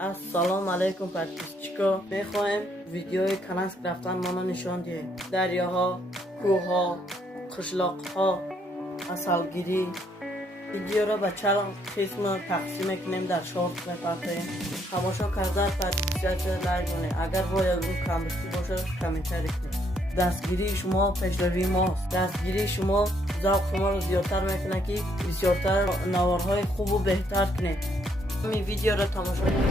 السلام علیکم پرتیسچیکا. میخوایم ویدیوی کنسک رفتن ما نشان دهیم. دریاها، کوها، قشلاقها، اصلگیری. ویدیو را به چند قسم تقسیم کنیم در شورت میپرتیم. تماشا کرده پرتیسچیکا لایک کنید. اگر باید اون کمبستی باشه کامنتر کنید. دستگیری شما پیشروی ماست. دستگیری شما ذوق شما رو زیادتر میکنه که بسیارتر نوارهای خوب و بهتر کنید. می ویدیو را تماشا کنید.